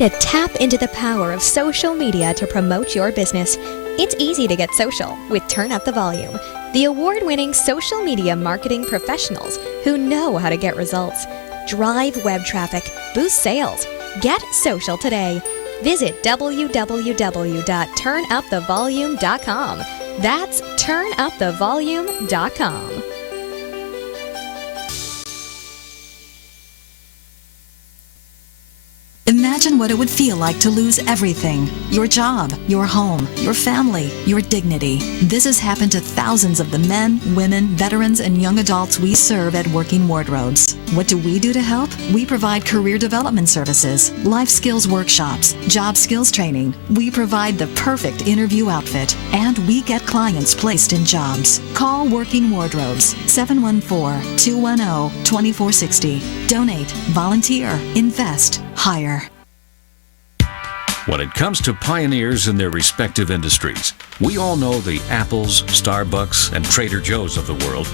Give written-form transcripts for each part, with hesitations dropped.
to tap into the power of social media to promote your business? It's easy to get social with Turn Up the Volume, the award-winning social media marketing professionals who know how to get results. Drive web traffic, boost sales. Get social today. Visit www.turnupthevolume.com. That's turnupthevolume.com. Imagine what it would feel like to lose everything. Your job, your home, your family, your dignity. This has happened to thousands of the men, women, veterans, and young adults we serve at Working Wardrobes. What do we do to help? We provide career development services, life skills workshops, job skills training. We provide the perfect interview outfit, and we get clients placed in jobs. Call Working Wardrobes, 714-210-2460. Donate, volunteer, invest, hire. When it comes to pioneers in their respective industries, we all know the Apples, Starbucks, and Trader Joe's of the world.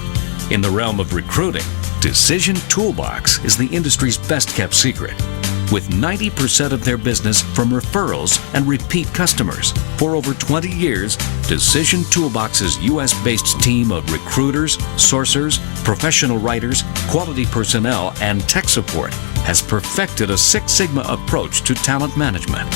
In the realm of recruiting, Decision Toolbox is the industry's best-kept secret, with 90% of their business from referrals and repeat customers. For over 20 years, Decision Toolbox's U.S.-based team of recruiters, sourcers, professional writers, quality personnel, and tech support has perfected a Six Sigma approach to talent management.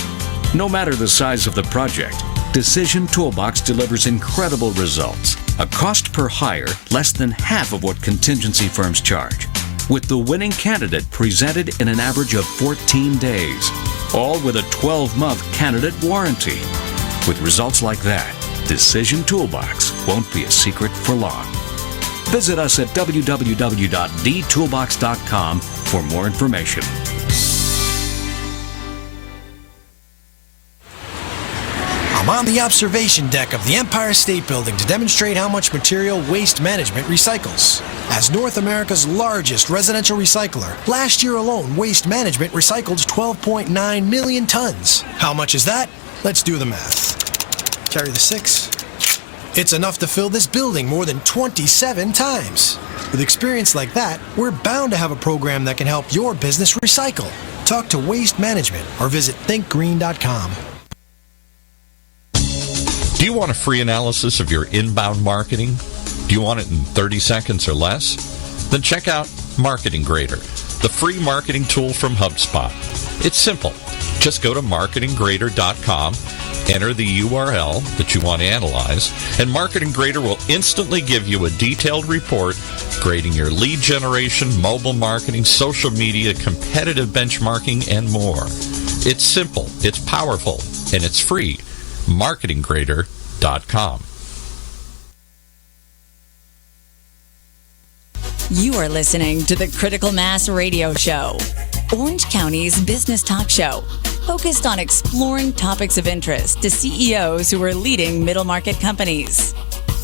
No matter the size of the project, Decision Toolbox delivers incredible results. A cost per hire less than half of what contingency firms charge, with the winning candidate presented in an average of 14 days, all with a 12-month candidate warranty. With results like that, Decision Toolbox won't be a secret for long. Visit us at www.dtoolbox.com for more information. I'm on the observation deck of the Empire State Building to demonstrate how much material Waste Management recycles. As North America's largest residential recycler, last year alone, Waste Management recycled 12.9 million tons. How much is that? Let's do the math. Carry the 6. It's enough to fill this building more than 27 times. With experience like that, we're bound to have a program that can help your business recycle. Talk to Waste Management or visit thinkgreen.com. Do you want a free analysis of your inbound marketing? Do you want it in 30 seconds or less? Then check out Marketing Grader, the free marketing tool from HubSpot. It's simple. Just go to marketinggrader.com, enter the URL that you want to analyze, and Marketing Grader will instantly give you a detailed report grading your lead generation, mobile marketing, social media, competitive benchmarking, and more. It's simple, it's powerful, and it's free. marketinggrader.com. You are listening to the Critical Mass Radio Show, Orange County's business talk show, focused on exploring topics of interest to CEOs who are leading middle market companies.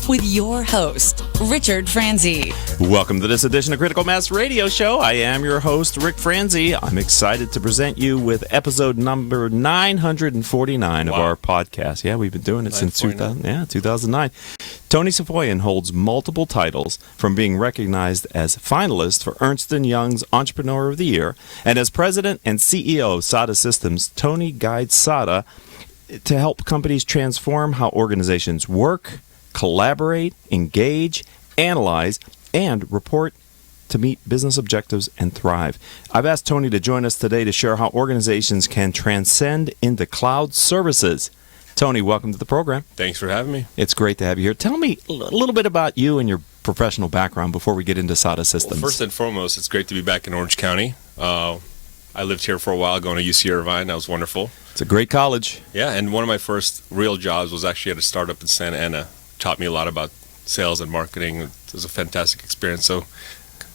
With your host, Richard Franzi. Welcome to this edition of Critical Mass Radio Show. I am your host, Ric Franzi. I'm excited to present you with episode number 949 of our podcast. Yeah, we've been doing it since 2009. Tony Safoyan holds multiple titles, from being recognized as finalist for Ernst & Young's Entrepreneur of the Year, and as president and CEO of SADA Systems. Tony guides SADA to help companies transform how organizations work, collaborate, engage, analyze, and report to meet business objectives and thrive. I've asked Tony to join us today to share how organizations can transcend into cloud services. Tony, welcome to the program. Thanks for having me. It's great to have you here. Tell me a little bit about you and your professional background before we get into SADA Systems. Well, first and foremost, it's great to be back in Orange County. I lived here for a while, going to UC Irvine. That was wonderful. It's a great college. Yeah, and one of my first real jobs was actually at a startup in Santa Ana. Taught me a lot about sales and marketing. It was a fantastic experience. So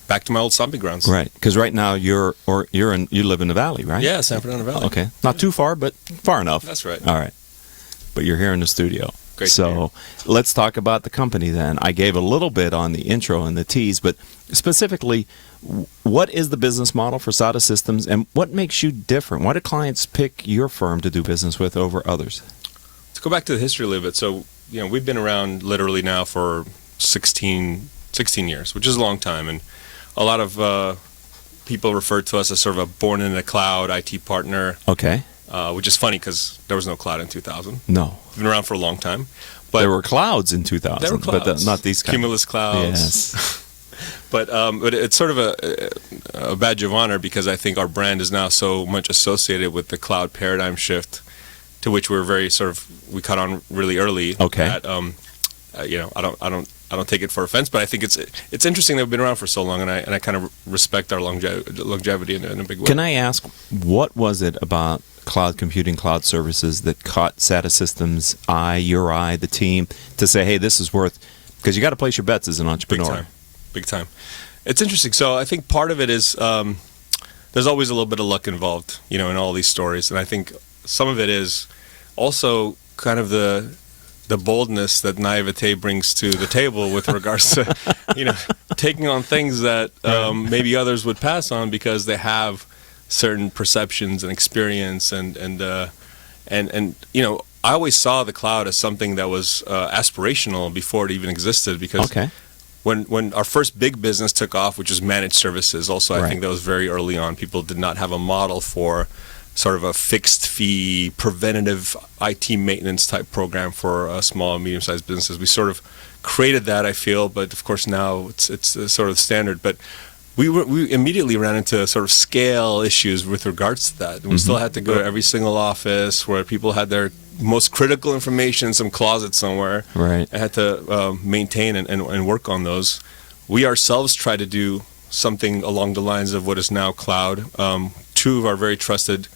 back to my old stomping grounds. Right, because right now you live in the Valley, right? Yeah, San Fernando Valley. Okay, not too far, but far enough. That's right. All right, but you're here in the studio. Great. So let's talk about the company then. I gave a little bit on the intro and the tease, but specifically, what is the business model for SADA Systems, and what makes you different? Why do clients pick your firm to do business with over others? To go back to the history a little bit, so we've been around literally now for 16 years, which is a long time, and a lot of people refer to us as sort of a born in the cloud IT partner. Okay. which is funny because there was no cloud in 2000. No. It's been around for a long time. But there were clouds in 2000. There were clouds. But not these kinds. Cumulus clouds. Yes. But it's sort of a badge of honor because I think our brand is now so much associated with the cloud paradigm shift, to which we're very we caught on really early. Okay. At, I don't take it for offense, but I think it's interesting that we've been around for so long, and I kind of respect our longevity in a big way. Can I ask, what was it about cloud computing, cloud services that caught SATA Systems' eye, your eye, the team, to say, hey, this is worth, because you got to place your bets as an entrepreneur. Big time. It's interesting. So I think part of it is there's always a little bit of luck involved, in all these stories, and I think some of it is also kind of the boldness that naivete brings to the table with regards to, taking on things that maybe others would pass on because they have certain perceptions and experience and I always saw the cloud as something that was aspirational before it even existed because when our first big business took off, which was managed services, also I think that was very early on. People did not have a model for sort of a fixed fee, preventative IT maintenance type program for small and medium-sized businesses. We sort of created that, I feel, but of course now it's sort of standard. But we immediately ran into sort of scale issues with regards to that. We still had to go to every single office where people had their most critical information in some closet somewhere. Right. I had to maintain and work on those. We ourselves tried to do something along the lines of what is now cloud. Two of our very trusted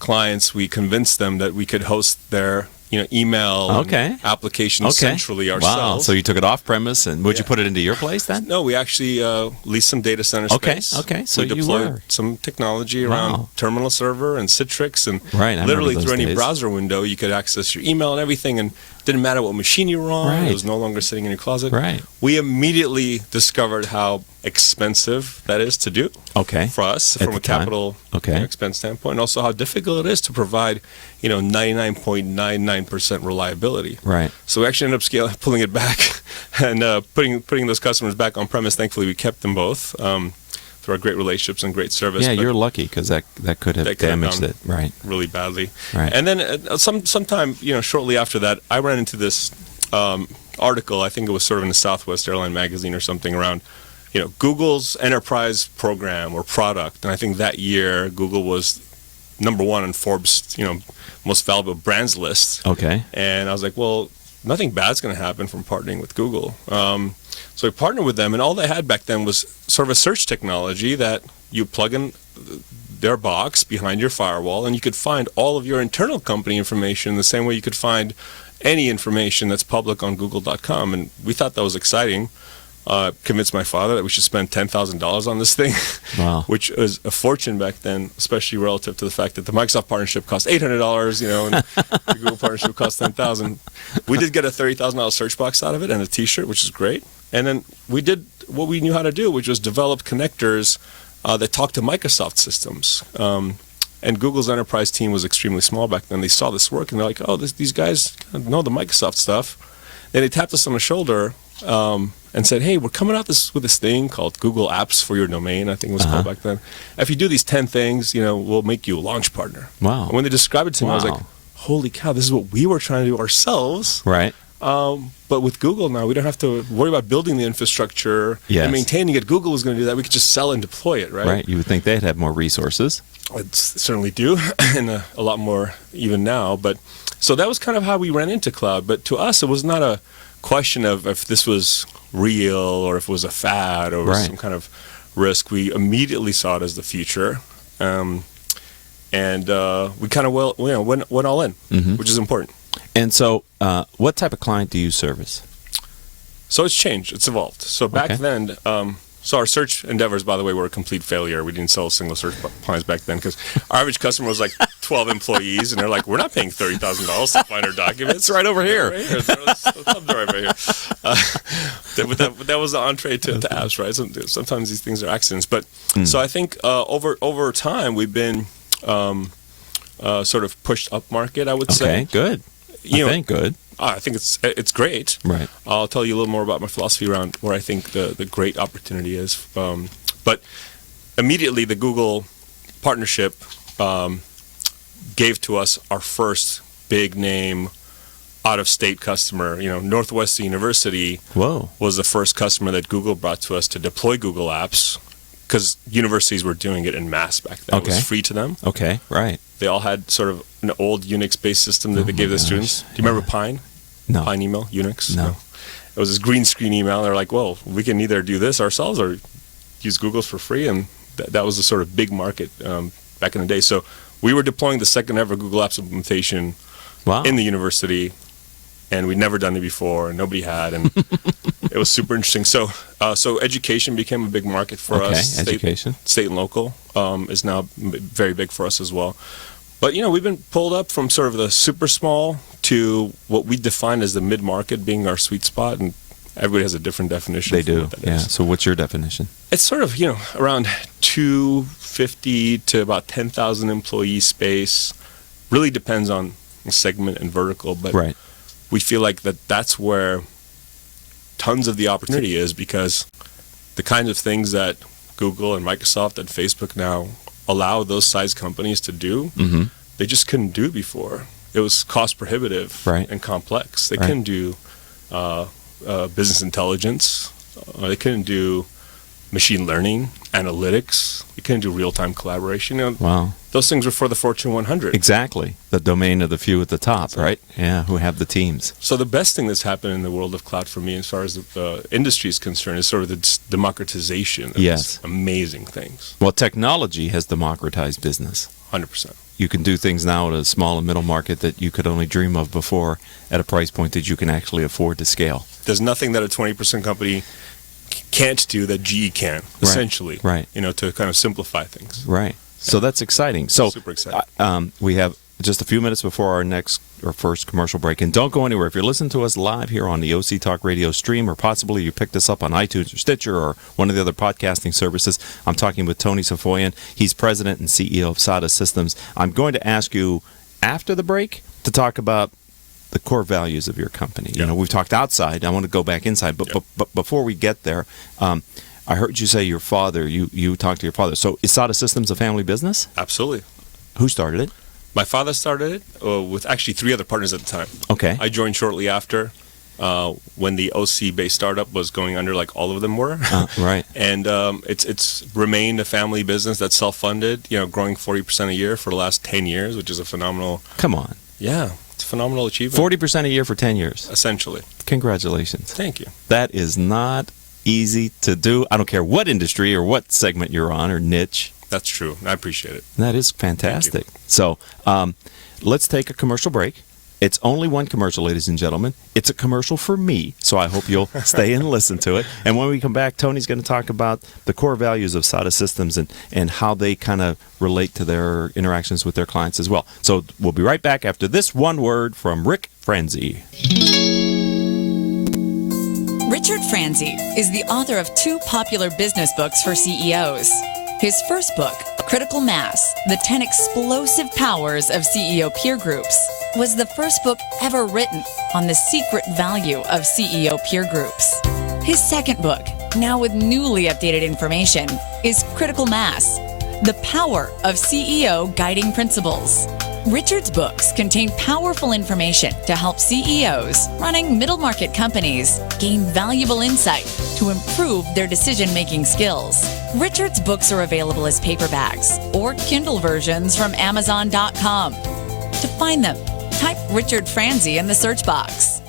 clients, we convinced them that we could host their email application centrally ourselves. Wow. So you took it off premise, and would you put it into your place then? No, we actually leased some data center space. Okay. So we deployed some technology around Terminal Server and Citrix, and literally through any browser window, you could access your email and everything, and it didn't matter what machine you were on. It was no longer sitting in your closet. Right. We immediately discovered how expensive that is to do for us from a capital expense standpoint, and also how difficult it is to provide 99.99% reliability. Right. So we actually ended up pulling it back and putting those customers back on premise. Thankfully, we kept them both through our great relationships and great service. Yeah, you're lucky because that could have damaged it. Right. Really badly. Right. And then sometime shortly after that, I ran into this article. I think it was sort of in the Southwest Airline magazine or something around Google's enterprise program or product. And I think that year Google was number one on Forbes most valuable brands list. Okay. And I was like, well, nothing bad's going to happen from partnering with Google. So I partnered with them, and all they had back then was sort of a search technology that you plug in their box behind your firewall, and you could find all of your internal company information the same way you could find any information that's public on Google.com. And we thought that was exciting. Convinced my father that we should spend $10,000 on this thing, which was a fortune back then, especially relative to the fact that the Microsoft partnership cost $800, and the Google partnership cost $10,000. We did get a $30,000 search box out of it and a T-shirt, which is great. And then we did what we knew how to do, which was develop connectors that talked to Microsoft systems. And Google's enterprise team was extremely small back then. They saw this work, and they're like, oh, these guys know the Microsoft stuff. And they tapped us on the shoulder and said, hey, we're coming out with this thing called Google Apps for your domain, I think it was called back then. If you do these 10 things, we'll make you a launch partner. Wow. And when they described it to me, I was like, holy cow, this is what we were trying to do ourselves. Right. But with Google now, we don't have to worry about building the infrastructure and maintaining it. Google was going to do that. We could just sell and deploy it, right? Right. You would think they'd have more resources. It certainly do, and a lot more even now. But so that was kind of how we ran into cloud. But to us, it was not a question of if this was real or if it was a fad or some kind of risk. We immediately saw it as the future, and we kind of went all in, which is important. And so, what type of client do you service? So it's changed. It's evolved. So back then, so our search endeavors, by the way, were a complete failure. We didn't sell a single search appliance back then because our average customer was like 12 employees, and they're like, we're not paying $30,000 to find our documents. It's right over here. But that was the entree to apps, right? Sometimes these things are accidents. But so I think over time, we've been sort of pushed up market, I would say. Okay, good. Good. I think it's great. Right. I'll tell you a little more about my philosophy around where I think the great opportunity is. But immediately the Google partnership gave to us our first big name out-of-state customer. Northwestern University was the first customer that Google brought to us to deploy Google Apps, because universities were doing it in mass back then. It was free to them. Okay, right. They all had sort of an old Unix-based system that they gave the students. Do you remember Pine? No. Pine email, Unix? No. It was this green screen email. They're like, well, we can either do this ourselves or use Google's for free. And that was the sort of big market back in the day. So we were deploying the second ever Google Apps implementation in the university, and we'd never done it before, and nobody had, and it was super interesting. So education became a big market for us. Education. State and local is now very big for us as well. But, we've been pulled up from sort of the super small to what we define as the mid-market being our sweet spot, and everybody has a different definition. They do, what that yeah. is. So what's your definition? It's sort of, around 250 to about 10,000 employee space. Really depends on segment and vertical, but we feel like that's where tons of the opportunity is, because the kinds of things that Google and Microsoft and Facebook now allow those size companies to do, they just couldn't do before. It was cost prohibitive and complex. They couldn't do business intelligence. They couldn't do machine learning, analytics. They couldn't do real-time collaboration. Those things were for the Fortune 100. Exactly. The domain of the few at the top, right? Yeah, who have the teams. So the best thing that's happened in the world of cloud for me, as far as the industry is concerned, is sort of the democratization of these amazing things. Well, technology has democratized business. 100%. You can do things now at a small and middle market that you could only dream of before, at a price point that you can actually afford to scale. There's nothing that a 20% company can't do that GE can, essentially. Right. To kind of simplify things. Right. So that's exciting. So super exciting. We have just a few minutes before our first commercial break. And don't go anywhere. If you're listening to us live here on the OC Talk Radio stream, or possibly you picked us up on iTunes or Stitcher or one of the other podcasting services, I'm talking with Tony Safoyan. He's president and CEO of SADA Systems. I'm going to ask you after the break to talk about the core values of your company. We've talked outside. I want to go back inside. But before we get there, I heard you say your father, you talked to your father. So is SADA Systems a family business? Absolutely. Who started it? My father started it with actually 3 other partners at the time. Okay. I joined shortly after when the OC-based startup was going under, like all of them were. Right. And it's remained a family business that's self-funded, growing 40% a year for the last 10 years, which is a phenomenal... Come on. Yeah, it's a phenomenal achievement. 40% a year for 10 years. Essentially. Congratulations. Thank you. That is not easy to do. I don't care what industry or what segment you're on or niche. That's true. I appreciate it. That is fantastic. So let's take a commercial break. It's only one commercial, ladies and gentlemen. It's a commercial for me, so I hope you'll stay and listen to it. And when we come back, Tony's going to talk about the core values of SADA Systems and how they kind of relate to their interactions with their clients as well. So we'll be right back after this one word from Ric Franzi. Richard Franzi is the author of 2 popular business books for CEOs. His first book, Critical Mass, The 10 Explosive Powers of CEO Peer Groups, was the first book ever written on the secret value of CEO peer groups. His second book, now with newly updated information, is Critical Mass, The Power of CEO Guiding Principles. Richard's books contain powerful information to help CEOs running middle market companies gain valuable insight to improve their decision-making skills. Richard's books are available as paperbacks or Kindle versions from Amazon.com. To find them, type Richard Franzi in the search box.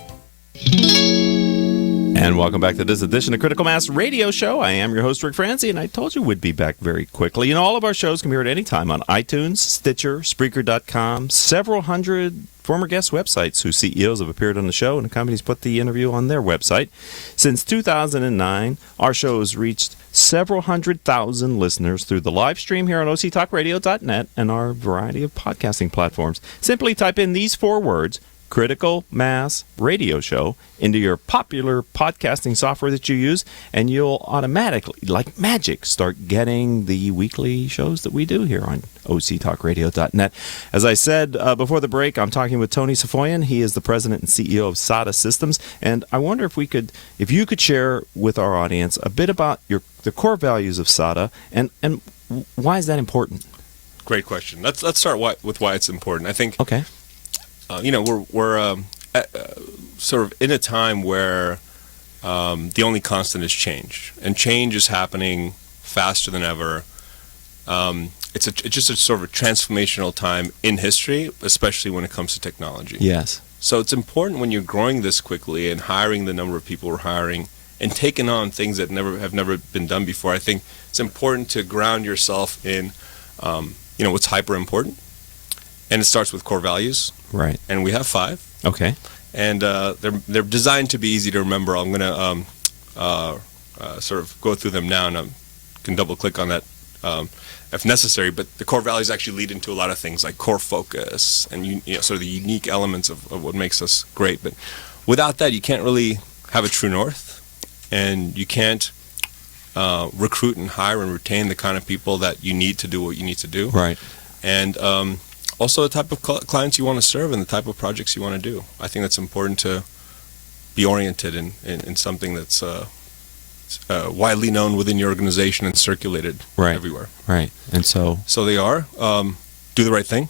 And welcome back to this edition of Critical Mass Radio Show. I am your host, Ric Franzi, and I told you we'd be back very quickly. All of our shows can be heard anytime on iTunes, Stitcher, Spreaker.com, several hundred former guest websites whose CEOs have appeared on the show, and the companies put the interview on their website. Since 2009, our show has reached several 100,000 listeners through the live stream here on octalkradio.net and our variety of podcasting platforms. Simply type in these 4 words, Critical Mass Radio Show, into your popular podcasting software that you use, and you'll automatically, like magic, start getting the weekly shows that we do here on octalkradio.net. As I said before the break, I'm talking with Tony Safoyan. He is the president and CEO of SADA Systems, and I wonder if you could share with our audience a bit about the core values of SADA and why is that important? Great question. Let's start with why it's important. I think Okay. We're sort of in a time where the only constant is change, and change is happening faster than ever. It's just a sort of a transformational time in history, especially when it comes to technology. Yes. So it's important when you're growing this quickly and hiring the number of people we're hiring and taking on things that have never been done before. I think it's important to ground yourself in, what's hyper important, and it starts with core values. Right. And we have 5. Okay. And they're designed to be easy to remember. I'm going to sort of go through them now, and I can double click on that if necessary. But the core values actually lead into a lot of things like core focus and sort of the unique elements of what makes us great. But without that, you can't really have a true north, and you can't recruit and hire and retain the kind of people that you need to do what you need to do. Right. And also the type of clients you want to serve and the type of projects you want to do. I think that's important to be oriented in something that's widely known within your organization and circulated everywhere. Right. And so they are. Do the right thing.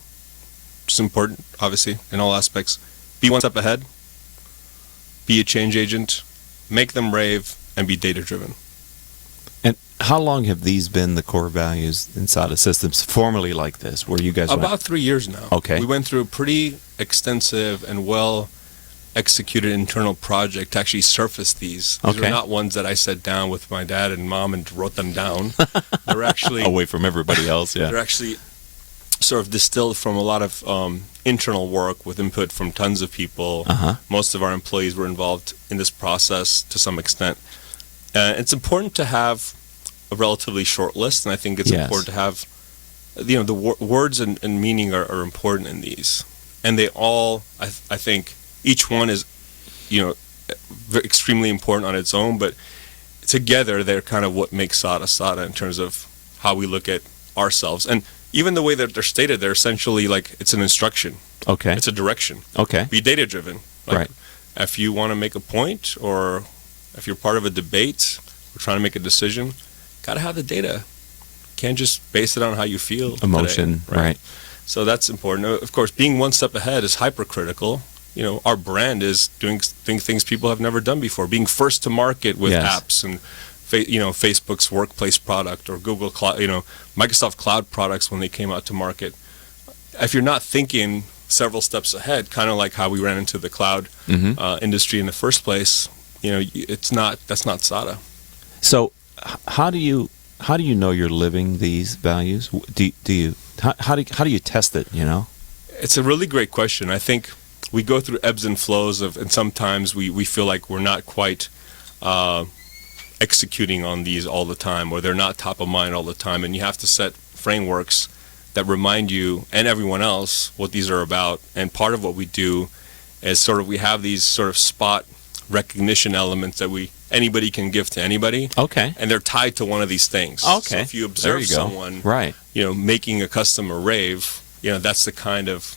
It's important, obviously, in all aspects. Be one step ahead. Be a change agent. Make them rave, and be data-driven. And how long have these been the core values inside of systems formally like this, where you guys About 3 years now. Okay. We went through a pretty extensive and well-executed internal project to actually surface these. These Okay. are not ones that I sat down with my dad and mom and wrote them down. They're actually away from everybody else? Yeah. they're actually sort of distilled from a lot of internal work with input from tons of people. Uh-huh. Most of our employees were involved in this process to some extent. It's important to have a relatively short list, and I think it's Yes. important to have, the words and meaning are important in these. And they all, I think, each one is, extremely important on its own, but together they're kind of what makes SADA in terms of how we look at ourselves. And even the way that they're stated, they're essentially like it's an instruction. Okay. It's a direction. Okay. Be data driven. Like, Right. If you want to make a point, or if you're part of a debate, or trying to make a decision, gotta have the data. Can't just base it on how you feel. Emotion. today, Right. So that's important. Of course, being one step ahead is hypercritical. Our brand is doing things people have never done before. Being first to market with Yes. apps and Facebook's workplace product, or Google Cloud, Microsoft Cloud products when they came out to market. If you're not thinking several steps ahead, kind of like how we ran into the cloud industry in the first place, that's not SADA. So, how do you know you're living these values? How do you test it? It's a really great question. I think we go through ebbs and flows and sometimes we feel like we're not quite executing on these all the time, or they're not top of mind all the time, and you have to set frameworks that remind you and everyone else what these are about. And part of what we do is we have these sort of spot recognition elements that anybody can give to anybody. Okay. And they're tied to one of these things. Okay. So if you There observe you go. someone, Right. making a customer rave, that's the kind of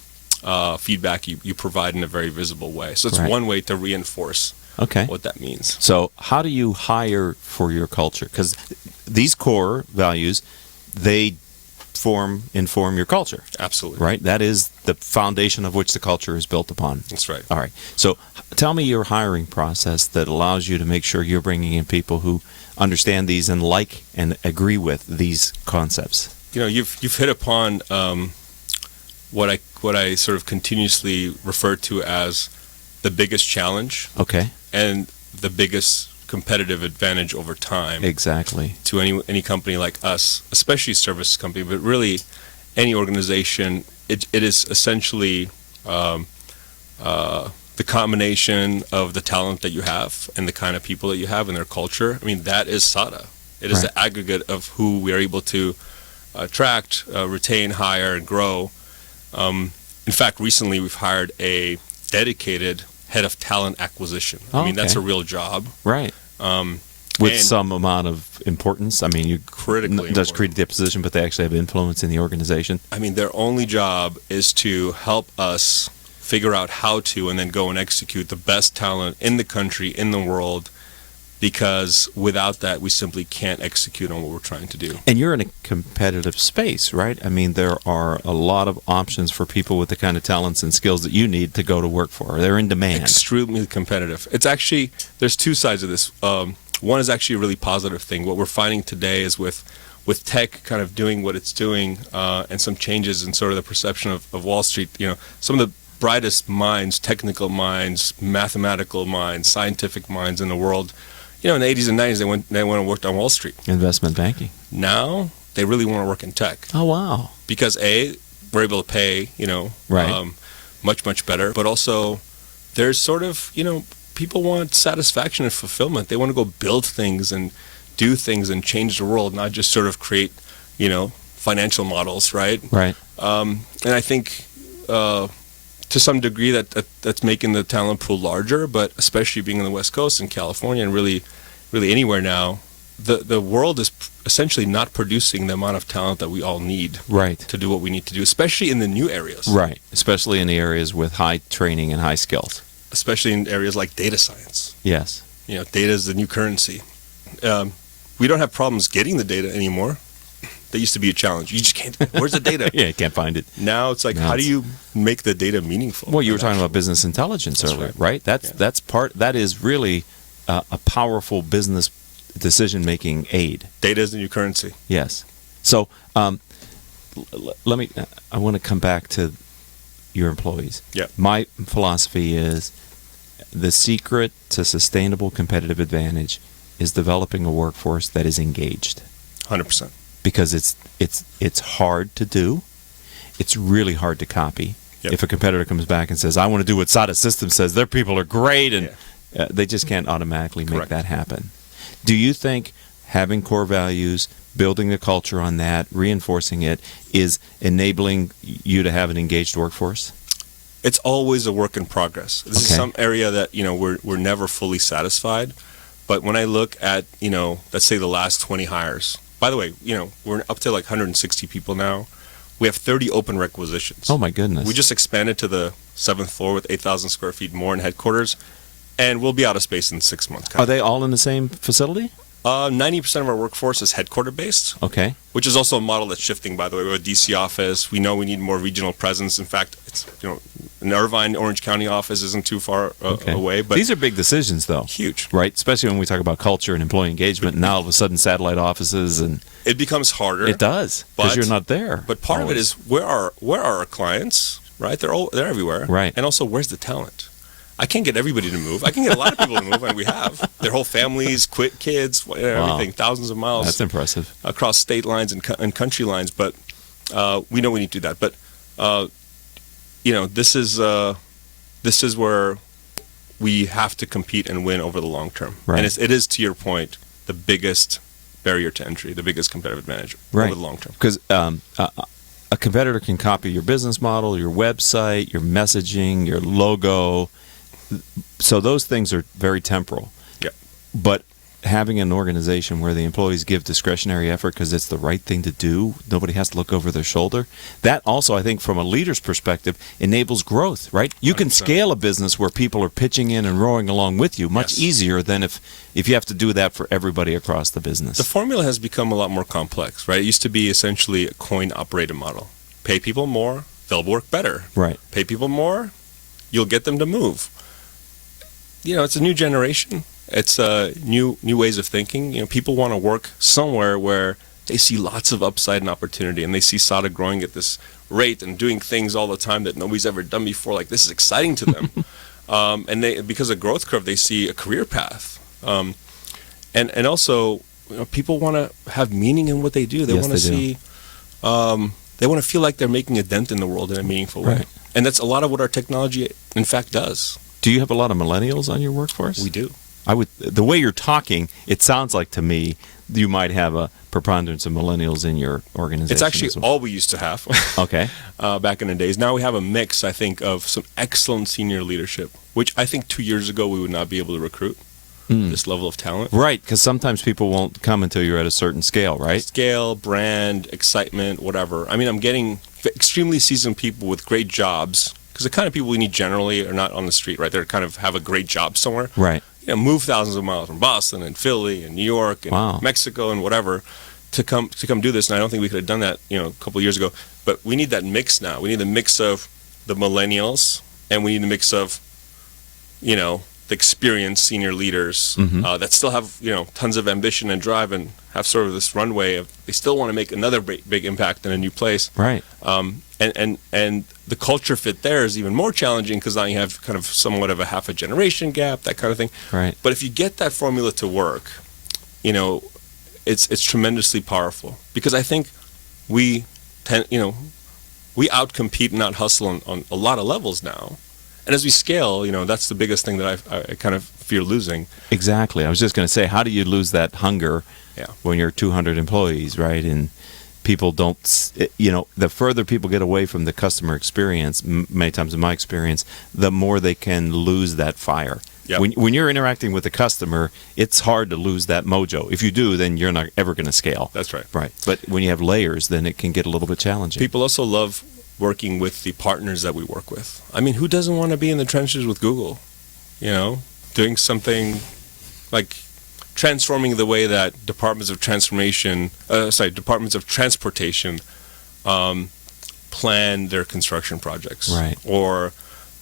feedback you provide in a very visible way. So it's Right. one way to reinforce Okay. what that means. So, how do you hire for your culture? Because these core values, they inform your culture, Absolutely. right? That is the foundation of which the culture is built upon. That's right. All right. So, tell me your hiring process that allows you to make sure you're bringing in people who understand these and like and agree with these concepts. You've hit upon what I sort of continuously refer to as the biggest challenge Okay. and the biggest competitive advantage over time Exactly. to any company like us, especially service company, but really any organization. It is essentially the combination of the talent that you have and the kind of people that you have and their culture. I mean, that is SADA. It is Right. the aggregate of who we are able to attract, retain, hire, and grow. In fact, recently we've hired a dedicated head of talent acquisition. I mean, that's a Okay. real job. Right. With and- some amount of importance. I mean, you Critically does important. create the position, but they actually have influence in the organization. I mean, their only job is to help us figure out how to and then go and execute the best talent in the country, in the world, because without that, we simply can't execute on what we're trying to do. And you're in a competitive space, right? I mean, there are a lot of options for people with the kind of talents and skills that you need to go to work for. They're in demand. Extremely competitive. It's actually, there's two sides of this. One is actually a really positive thing. What we're finding today is with tech kind of doing what it's doing, and some changes in sort of the perception of Wall Street, some of the brightest minds, technical minds, mathematical minds, scientific minds in the world, in the 80s and 90s, they went and worked on Wall Street. Investment banking. Now, they really want to work in tech. Oh, wow. Because, A, we're able to pay, right. Much, much better. But also, there's sort of, people want satisfaction and fulfillment. They want to go build things and do things and change the world, not just sort of create, financial models, right? Right. And I think to some degree that's making the talent pool larger, but especially being on the West Coast in California and really anywhere now, the world is essentially not producing the amount of talent that we all need right. to do what we need to do, especially in the new areas. Right, especially in the areas with high training and high skills. Especially in areas like data science. Yes. Data is the new currency. We don't have problems getting the data anymore. That used to be a challenge. You just can't. Where's the data? Yeah, you can't find it. Now it's like, how do you make the data meaningful? Well, you were talking about business intelligence earlier, right? That is really a powerful business decision-making aid. Data is the new currency. Yes. So I want to come back to your employees. Yeah. My philosophy is the secret to sustainable competitive advantage is developing a workforce that is engaged. 100%. Because it's hard to do. It's really hard to copy. Yep. If a competitor comes back and says, I want to do what SADA Systems says, their people are great, and they just can't automatically make Correct. that happen. Do you think having core values, building the culture on that, reinforcing it, is enabling you to have an engaged workforce? It's always a work in progress. This is some area that, we're never fully satisfied. But when I look at, let's say the last 20 hires, by the way, we're up to like 160 people now. We have 30 open requisitions. Oh, my goodness. We just expanded to the 7th floor with 8,000 square feet more in headquarters, and we'll be out of space in 6 months. Are they all in the same facility? 90% of our workforce is headquarter-based. Okay. Which is also a model that's shifting, by the way. We have a DC office. We know we need more regional presence. In fact, it's an Irvine, Orange County office isn't too far away. But these are big decisions, though. Huge. Right? Especially when we talk about culture and employee engagement. And now, all of a sudden, satellite offices and... It becomes harder. It does, because you're not there. But part of it is, where are our clients, right? They're everywhere. Right. And also, where's the talent? I can't get everybody to move. I can get a lot of people to move, and we have. Their whole families, kids, everything, thousands of miles. That's impressive. Across state lines and country lines, but we know we need to do that. But, this is where we have to compete and win over the long term. Right. And it is, to your point, the biggest barrier to entry, the biggest competitive advantage over the long term. Because a competitor can copy your business model, your website, your messaging, your logo. So those things are very temporal. Yeah. But having an organization where the employees give discretionary effort because it's the right thing to do, nobody has to look over their shoulder, that also, I think, from a leader's perspective, enables growth, right? You can 100%. Scale a business where people are pitching in and rowing along with you much easier than if you have to do that for everybody across the business. The formula has become a lot more complex, right? It used to be essentially a coin-operated model. Pay people more, they'll work better. Right. Pay people more, you'll get them to move. It's a new generation. It's new ways of thinking. People want to work somewhere where they see lots of upside and opportunity, and they see SADA growing at this rate and doing things all the time that nobody's ever done before. Like, this is exciting to them. And because of growth curve, they see a career path. And also, people want to have meaning in what they do. They want to see. They want to feel like they're making a dent in the world in a meaningful way. Right. And that's a lot of what our technology, in fact, does. Do you have a lot of millennials on your workforce? We do. The way you're talking, it sounds like to me you might have a preponderance of millennials in your organization. It's actually all we used to have. Okay. Back in the days. Now we have a mix, I think, of some excellent senior leadership, which I think 2 years ago we would not be able to recruit this level of talent. Right, because sometimes people won't come until you're at a certain scale, right? Scale, brand, excitement, whatever. I mean, I'm getting extremely seasoned people with great jobs, because the kind of people we need generally are not on the street, right? They kind of have a great job somewhere. Right. move thousands of miles from Boston and Philly and New York and Mexico and whatever to come do this. And I don't think we could have done that, a couple of years ago. But we need that mix now. We need the mix of the millennials, and we need the mix of, the experienced senior leaders that still have, tons of ambition and drive and have sort of this runway of they still want to make another big impact in a new place. Right. And the culture fit there is even more challenging because now you have kind of somewhat of a half a generation gap, that kind of thing. Right. But if you get that formula to work, it's tremendously powerful because I think we outcompete and out-hustle on a lot of levels now. And as we scale, that's the biggest thing that I kind of fear losing. Exactly. I was just going to say, how do you lose that hunger when you're 200 employees, right? And people don't, the further people get away from the customer experience, many times in my experience, the more they can lose that fire. Yep. When you're interacting with the customer, it's hard to lose that mojo. If you do, then you're not ever going to scale. That's right. Right. But when you have layers, then it can get a little bit challenging. People also love working with the partners that we work with. I mean, who doesn't want to be in the trenches with Google? Doing something like transforming the way that departments of transportation plan their construction projects. Right. Or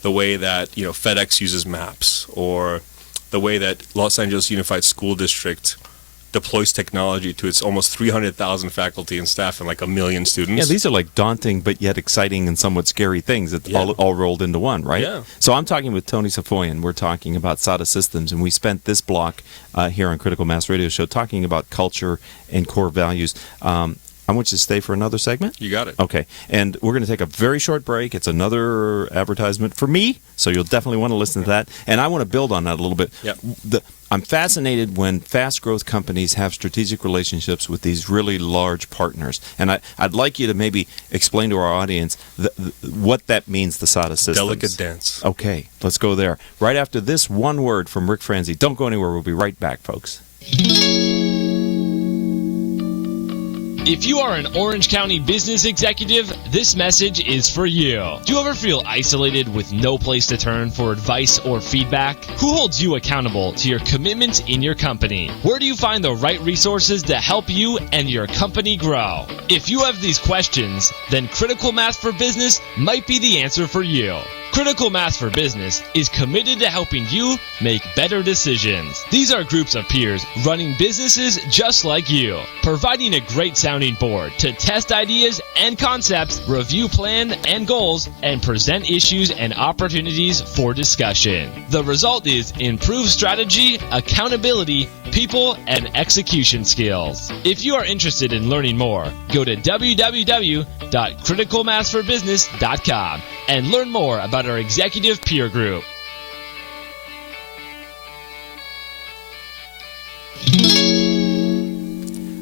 the way that FedEx uses maps, or the way that Los Angeles Unified School District deploys technology to its almost 300,000 faculty and staff and like 1 million students. Yeah, these are like daunting but yet exciting and somewhat scary things. It's all rolled into one, right? Yeah. So I'm talking with Tony Safoyan. We're talking about SADA Systems, and we spent this block here on Critical Mass Radio Show talking about culture and core values. I want you to stay for another segment. You got it. Okay. And we're going to take a very short break. It's another advertisement for me, so you'll definitely want to listen to that. And I want to build on that a little bit. Yep. I'm fascinated when fast-growth companies have strategic relationships with these really large partners. And I'd like you to maybe explain to our audience what that means to SADA Systems. Delicate dance. Okay, let's go there. Right after this one word from Ric Franzi. Don't go anywhere. We'll be right back, folks. If you are an Orange County business executive, this message is for you. Do you ever feel isolated with no place to turn for advice or feedback? Who holds you accountable to your commitments in your company? Where do you find the right resources to help you and your company grow? If you have these questions, then Critical Mass for Business might be the answer for you. Critical Mass for Business is committed to helping you make better decisions. These are groups of peers running businesses just like you, providing a great sounding board to test ideas and concepts, review plan and goals, and present issues and opportunities for discussion. The result is improved strategy, accountability, people, and execution skills. If you are interested in learning more, go to www.criticalmassforbusiness.com and learn more about our executive peer group.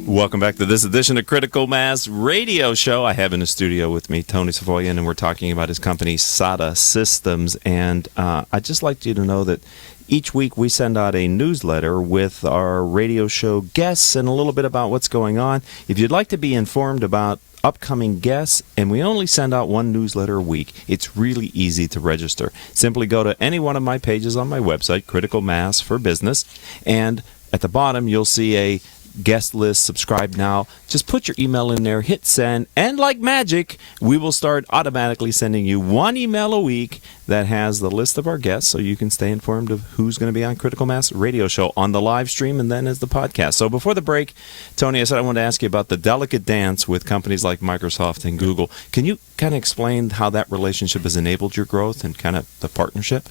Welcome back to this edition of Critical Mass Radio Show. I have in the studio with me Tony Safoyan, and we're talking about his company, SADA Systems. And I'd just like you to know that each week we send out a newsletter with our radio show guests and a little bit about what's going on. If you'd like to be informed about upcoming guests, and we only send out one newsletter a week, it's really easy to register. Simply go to any one of my pages on my website, Critical Mass for Business, and at the bottom you'll see a guest list. Subscribe now. Just put your email in there, hit send, and like magic, we will start automatically sending you one email a week that has the list of our guests, so you can stay informed of who's going to be on Critical Mass Radio Show on the live stream and then as the podcast. So before the break, Tony, I said I wanted to ask you about the delicate dance with companies like Microsoft and Google. Can you kind of explain how that relationship has enabled your growth and kind of the partnership?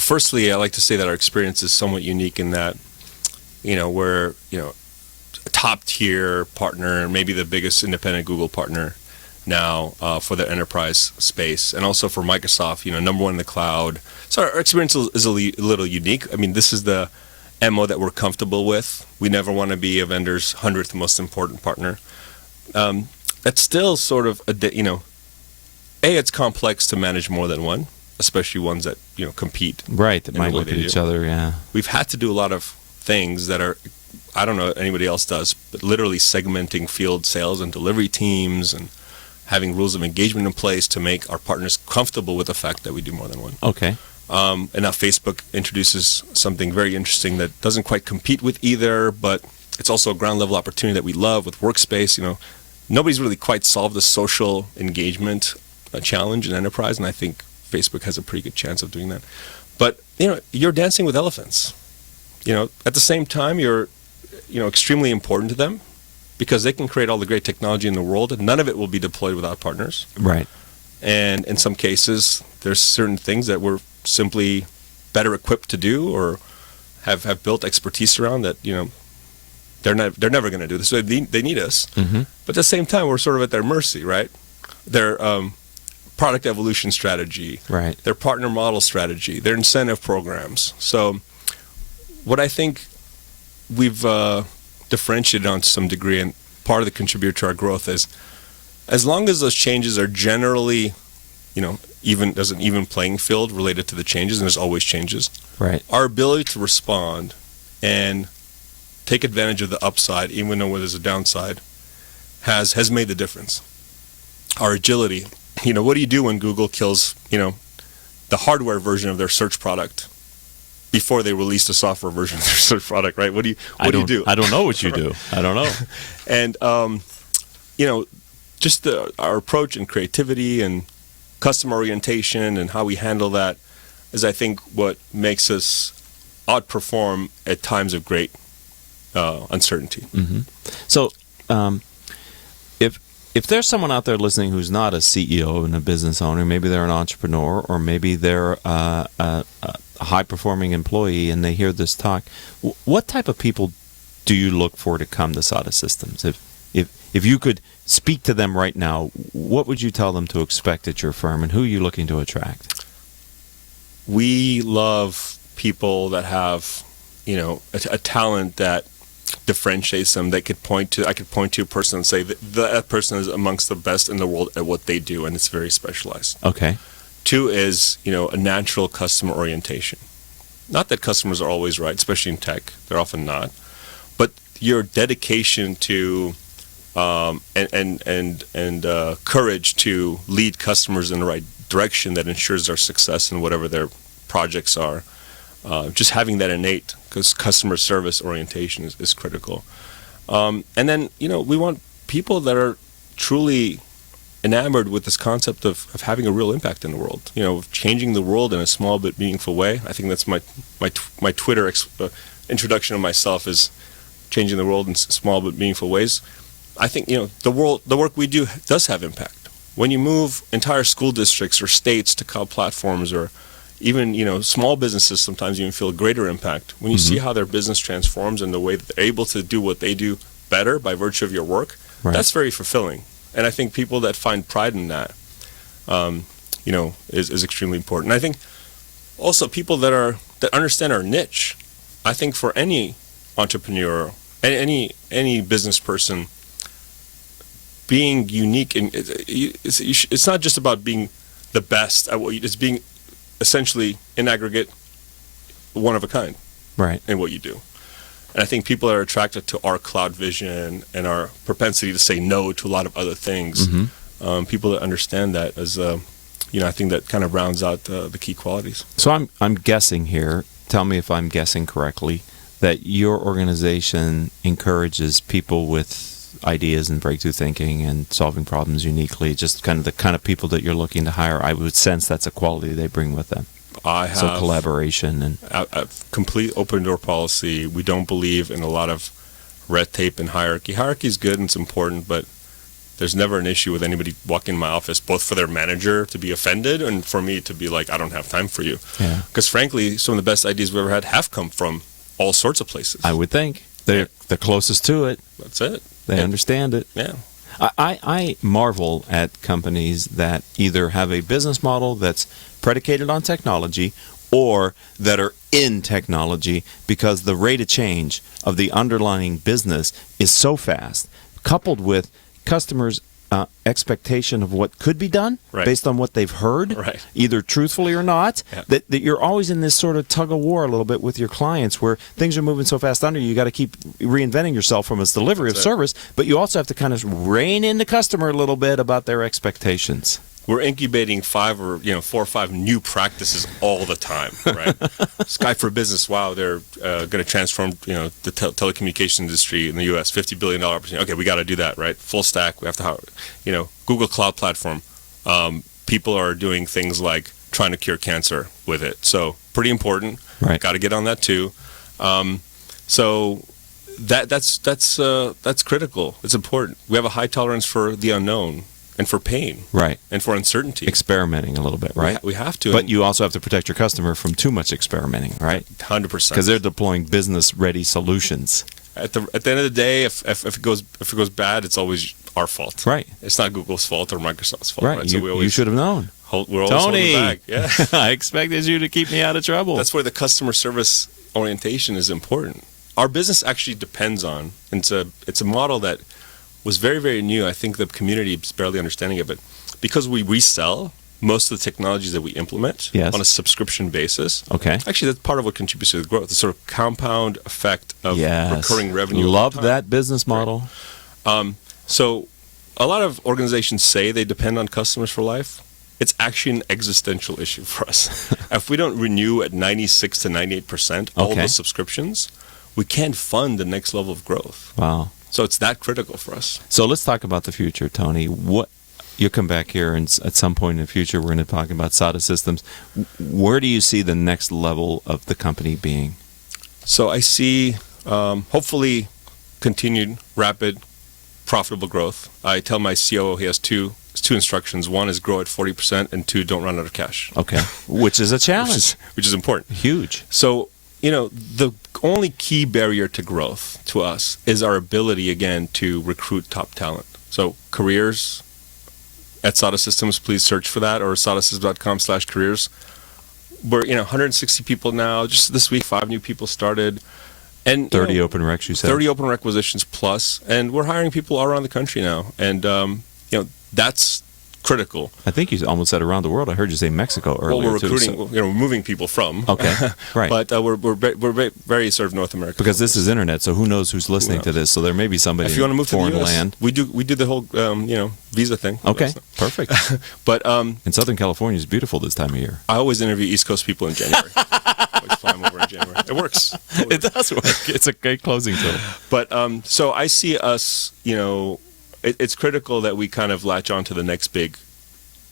Firstly, I like to say that our experience is somewhat unique in that we're, a top tier partner, maybe the biggest independent Google partner now for the enterprise space, and also for Microsoft, number one in the cloud. So our experience is a little unique. I mean, this is the MO that we're comfortable with. We never want to be a vendor's 100th most important partner. That's still sort of, it's complex to manage more than one, especially ones that, compete. Right, that might look at each other, yeah. We've had to do a lot of things that are, I don't know what anybody else does, but literally segmenting field sales and delivery teams and having rules of engagement in place to make our partners comfortable with the fact that we do more than one. Okay. And now Facebook introduces something very interesting that doesn't quite compete with either, but it's also a ground level opportunity that we love with Workspace. Nobody's really quite solved the social engagement challenge in enterprise, and I think Facebook has a pretty good chance of doing that. But you're dancing with elephants. At the same time, you're extremely important to them because they can create all the great technology in the world, and none of it will be deployed without partners. Right. And in some cases, there's certain things that we're simply better equipped to do or have built expertise around that they're never going to do this. So they need us. Mm-hmm. But at the same time, we're sort of at their mercy, right? Their product evolution strategy, right? Their partner model strategy, their incentive programs. So what I think we've differentiated on to some degree, and part of the contributor to our growth is, as long as those changes are generally, there's an even playing field related to the changes, and there's always changes. Right. Our ability to respond and take advantage of the upside, even though there's a downside, has made the difference. Our agility. What do you do when Google kills, the hardware version of their search product before they release the software version of their search product, right? What do you do? I don't know what you do. I don't know. And, just our approach and creativity and customer orientation and how we handle that is, I think, what makes us outperform at times of great uncertainty. Mm-hmm. So, if there's someone out there listening who's not a CEO and a business owner, maybe they're an entrepreneur, or maybe they're a high-performing employee, and they hear this talk, what type of people do you look for to come to SADA Systems? If you could speak to them right now, what would you tell them to expect at your firm, and who are you looking to attract? We love people that have, a talent that differentiates them. I could point to a person and say that person is amongst the best in the world at what they do, and it's very specialized. Okay. 2 is, a natural customer orientation. Not that customers are always right, especially in tech. They're often not. But your dedication to and courage to lead customers in the right direction that ensures their success in whatever their projects are. Just having that innate customer service orientation is critical. And then, we want people that are truly enamored with this concept of having a real impact in the world, of changing the world in a small but meaningful way. I think that's my Twitter introduction of myself is changing the world in small but meaningful ways. I think, the work we do does have impact. When you move entire school districts or states to cloud platforms, or even, small businesses sometimes even feel a greater impact. When you see how their business transforms and the way that they're able to do what they do better by virtue of your work, right, that's very fulfilling. And I think people that find pride in that, is extremely important. And I think also people that understand our niche. I think for any entrepreneur, any business person, being unique, and it's not just about being the best at what it's being essentially in aggregate one of a kind, right, in what you do. And I think people are attracted to our cloud vision and our propensity to say no to a lot of other things. Mm-hmm. People that understand that as I think that kind of rounds out the key qualities. So I'm guessing here, tell me if I'm guessing correctly, that your organization encourages people with ideas and breakthrough thinking and solving problems uniquely, just kind of the kind of people that you're looking to hire. I would sense that's a quality they bring with them. I have so collaboration and a complete open door policy. We don't believe in a lot of red tape and hierarchy. Hierarchy is good and it's important, but there's never an issue with anybody walking in my office, both for their manager to be offended and for me to be like, I don't have time for you. Because frankly, some of the best ideas we've ever had have come from all sorts of places. I would think. They're the closest to it. That's it. They understand it. Yeah. I marvel at companies that either have a business model that's predicated on technology or that are in technology, because the rate of change of the underlying business is so fast, coupled with customers' expectation of what could be done based on what they've heard, either truthfully or not, that you're always in this sort of tug-of-war a little bit with your clients where things are moving so fast under you. You got to keep reinventing yourself from its delivery of service, but you also have to kind of rein in the customer a little bit about their expectations. we're incubating 4 or 5 new practices all the time, right? Sky for Business, wow, they're going to transform, the telecommunications industry in the U.S., $50 billion opportunity. Okay, we got to do that, right? Full stack, we have to, Google Cloud Platform. People are doing things like trying to cure cancer with it. So pretty important. Right. Got to get on that too. So that's critical. It's important. We have a high tolerance for the unknown and for pain. Right. And for uncertainty. Experimenting a little bit, right? We have to. But you also have to protect your customer from too much experimenting, right? 100%. Because they're deploying business-ready solutions. At the end of the day, if it goes bad, it's always our fault. Right. It's not Google's fault or Microsoft's fault. Right. So You should have known. We're always Tony, holding back. Yeah. I expected you to keep me out of trouble. That's where the customer service orientation is important. Our business actually depends on, and it's a model that was very, very new. I think the community is barely understanding it, but because we resell most of the technologies that we implement on a subscription basis. Okay. Actually, that's part of what contributes to the growth, the sort of compound effect of recurring revenue. Love that business model. Right. So a lot of organizations say they depend on customers for life. It's actually an existential issue for us. If we don't renew at 96 to 98% all of those subscriptions, we can't fund the next level of growth. Wow. So it's that critical for us. So let's talk about the future, Tony. You'll come back here, and at some point in the future, we're going to talk about SADA systems. Where do you see the next level of the company being? So I see, hopefully, continued rapid, profitable growth. I tell my COO he has two instructions. One is grow at 40%, and 2, don't run out of cash. Okay, which is a challenge. which is important. Huge. So, the only key barrier to growth to us is our ability, again, to recruit top talent. So careers at SADA Systems, please search for that, or sadasystems.com/careers. We're 160 people now. Just this week, 5 new people started. And 30 open recs, you said? 30 open requisitions plus. And we're hiring people all around the country now. And, that's critical. I think you almost said around the world. I heard you say Mexico earlier. Well, we're recruiting, we're moving people from. Okay, right. But we're very sort of North American. Because this is internet, so who knows who's listening to this? So there may be somebody if you want to move in foreign to the US, land. we do the whole visa thing. Okay, perfect. But and Southern California is beautiful this time of year. I always interview East Coast people in January. I always fly them over in January. It works. It does work. It's a great closing tool. But so I see us, it's critical that we kind of latch on to the next big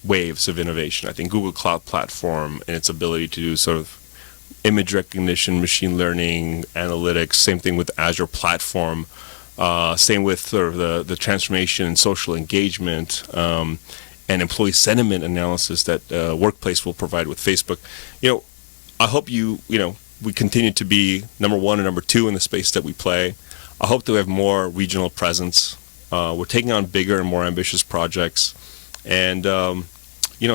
waves of innovation. I think Google Cloud Platform and its ability to do sort of image recognition, machine learning, analytics, same thing with Azure Platform, same with sort of the transformation in social engagement and employee sentiment analysis that Workplace will provide with Facebook. I hope we continue to be number 1 and number 2 in the space that we play. I hope that we have more regional presence. We're taking on bigger and more ambitious projects. And,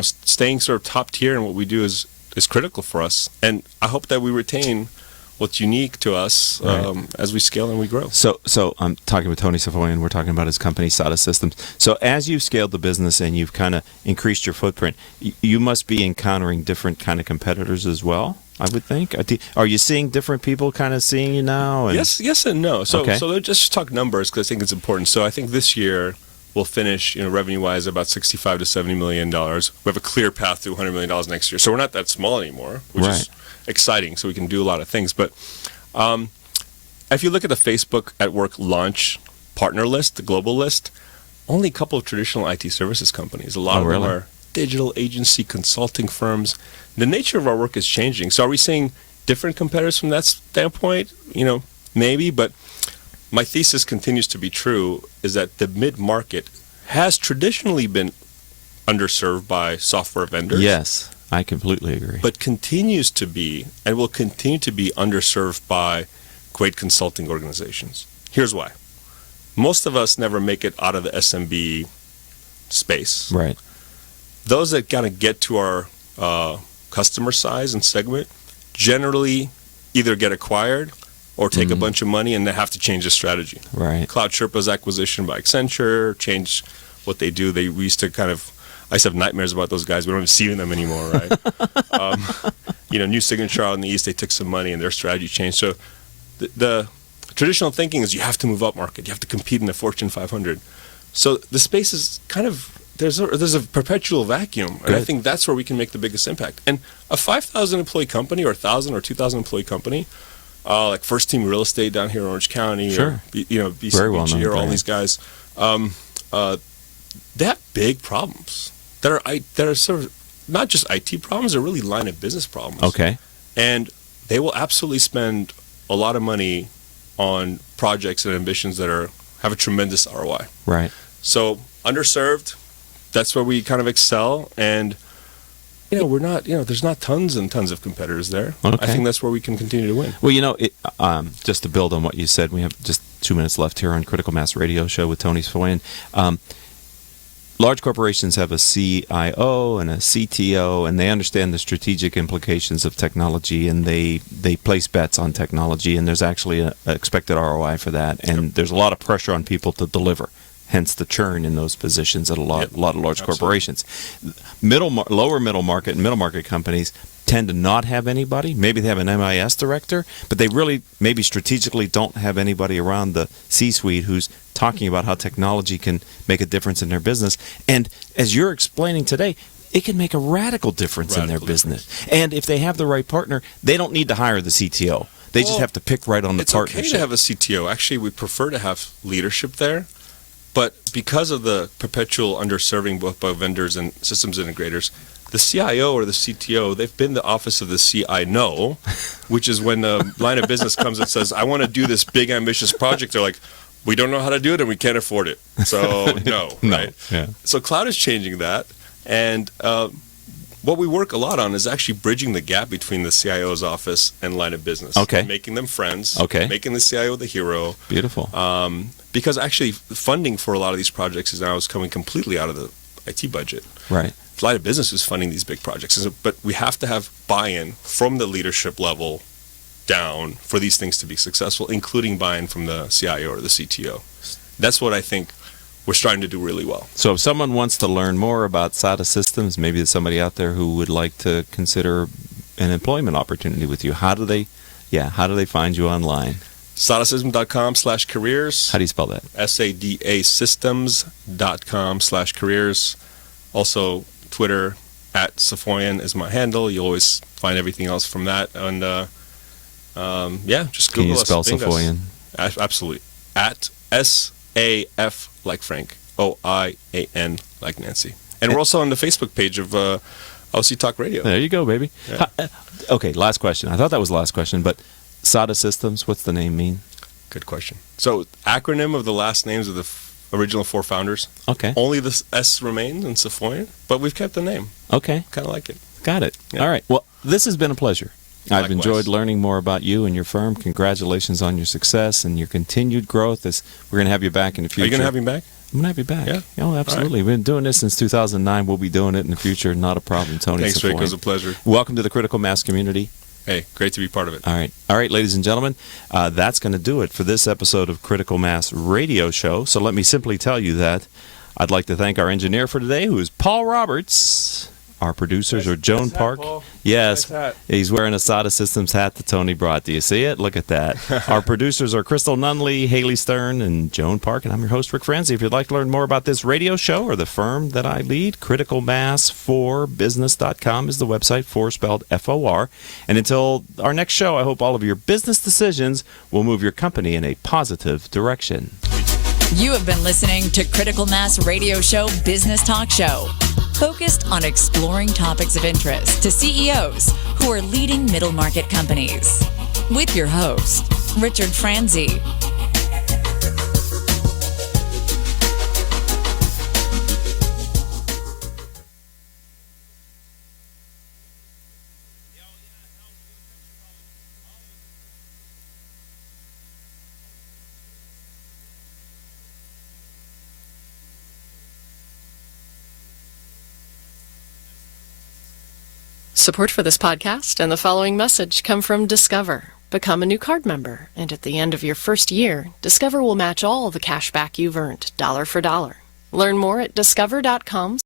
staying sort of top tier in what we do is critical for us. And I hope that we retain what's unique to us as we scale and we grow. So I'm talking with Tony Safoyan. We're talking about his company, SADA Systems. So as you've scaled the business and you've kind of increased your footprint, you must be encountering different kind of competitors as well, I would think. Are you seeing different people kind of seeing you now? Yes and no. So just talk numbers because I think it's important. So I think this year we'll finish, revenue-wise, about $65 to $70 million. We have a clear path to $100 million next year. So we're not that small anymore, which is exciting. So we can do a lot of things. But if you look at the Facebook at Work launch partner list, the global list, only a couple of traditional IT services companies. A lot of them are digital agency consulting firms. The nature of our work is changing. So are we seeing different competitors from that standpoint? Maybe, but my thesis continues to be true, is that the mid-market has traditionally been underserved by software vendors. Yes, I completely agree. But continues to be, and will continue to be, underserved by great consulting organizations. Here's why. Most of us never make it out of the SMB space. Right. Those that kind of get to our customer size and segment generally either get acquired or take a bunch of money and they have to change the strategy. Right. Cloud Sherpa's acquisition by Accenture changed what they do. We used to I used to have nightmares about those guys. We don't even see them anymore, right? New Signature out in the East, they took some money and their strategy changed. So the traditional thinking is you have to move up market. You have to compete in the Fortune 500. So the space is kind of there's a perpetual vacuum, and I Good. think that's where we can make the biggest impact. And a 5,000 employee company, or 1,000 or 2,000 employee company, like First Team Real Estate down here in Orange County, Sure. or BCBG, Very well known or all brand. these guys, they have big problems that are sort of not just IT problems; they're really line of business problems. Okay. And they will absolutely spend a lot of money on projects and ambitions that have a tremendous ROI. Right. So underserved, that's where we kind of excel, and we're not, there's not tons and tons of competitors there. Okay. I think that's where we can continue to win. Well, just to build on what you said, we have just 2 minutes left here on Critical Mass Radio Show with Tony Sfoyan. Large corporations have a CIO and a CTO, and they understand the strategic implications of technology, and they place bets on technology, and there's actually an expected ROI for that, and there's a lot of pressure on people to deliver. Hence the churn in those positions at a lot of large corporations. Lower middle market and middle market companies tend to not have anybody. Maybe they have an MIS director, but they really maybe strategically don't have anybody around the C-suite who's talking about how technology can make a difference in their business. And as you're explaining today, it can make a radical difference in their business. And if they have the right partner, they don't need to hire the CTO. They just have to pick right on the partnership. It's okay to have a CTO. Actually, we prefer to have leadership there. But because of the perpetual underserving both by vendors and systems integrators, the CIO or the CTO, they've been the office of the CIO, which is when the line of business comes and says, I want to do this big, ambitious project. They're like, we don't know how to do it and we can't afford it. So, no, right? Yeah. So cloud is changing that. And what we work a lot on is actually bridging the gap between the CIO's office and line of business. Okay. Making them friends. Okay. Making the CIO the hero. Beautiful. Because actually funding for a lot of these projects is now coming completely out of the IT budget. Right. A lot of business is funding these big projects, but we have to have buy-in from the leadership level down for these things to be successful, including buy-in from the CIO or the CTO. That's what I think we're starting to do really well. So if someone wants to learn more about SATA systems, maybe there's somebody out there who would like to consider an employment opportunity with you. How do they find you online? SADASystem.com/careers. How do you spell that? SADA systems.com/careers. Also, Twitter @Safoyan is my handle. You'll always find everything else from that. And just Google us. Can you spell Bing us. Safoyan? Absolutely. @SAF like Frank, OIAN like Nancy. And we're also on the Facebook page of OC Talk Radio. There you go, baby. Yeah. Okay, last question. I thought that was the last question, but SATA Systems, what's the name mean? Good question. So, acronym of the last names of the original four founders. Okay. Only the S remains in Safoyan, but we've kept the name. Okay. Kind of like it. Got it. Yeah. All right. Well, this has been a pleasure. I've Likewise. enjoyed learning more about you and your firm. Congratulations on your success and your continued growth. We're going to have you back in the future. Are you going to have me back? I'm going to have you back. Yeah. Oh, absolutely. We've been doing this since 2009. We'll be doing it in the future. Not a problem, Tony. Thanks, Rick. It Safoyan. was a pleasure. Welcome to the Critical Mass community. Hey, great to be part of it. All right, ladies and gentlemen, that's going to do it for this episode of Critical Mass Radio Show. So let me simply tell you that I'd like to thank our engineer for today, who is Paul Roberts. Our producers are Joan Park. Paul. Yes, Nice hat. he's wearing a SATA Systems hat that Tony brought. Do you see it? Look at that. Our producers are Crystal Nunley, Haley Stern, and Joan Park, and I'm your host, Ric Franzi. If you'd like to learn more about this radio show or the firm that I lead, criticalmass4business.com is the website, 4 spelled F-O-R. And until our next show, I hope all of your business decisions will move your company in a positive direction. You have been listening to Critical Mass Radio Show Business Talk Show, focused on exploring topics of interest to CEOs who are leading middle market companies. With your host, Richard Franzi. Support for this podcast and the following message come from Discover. Become a new card member, and at the end of your first year, Discover will match all the cash back you've earned, dollar for dollar. Learn more at discover.com.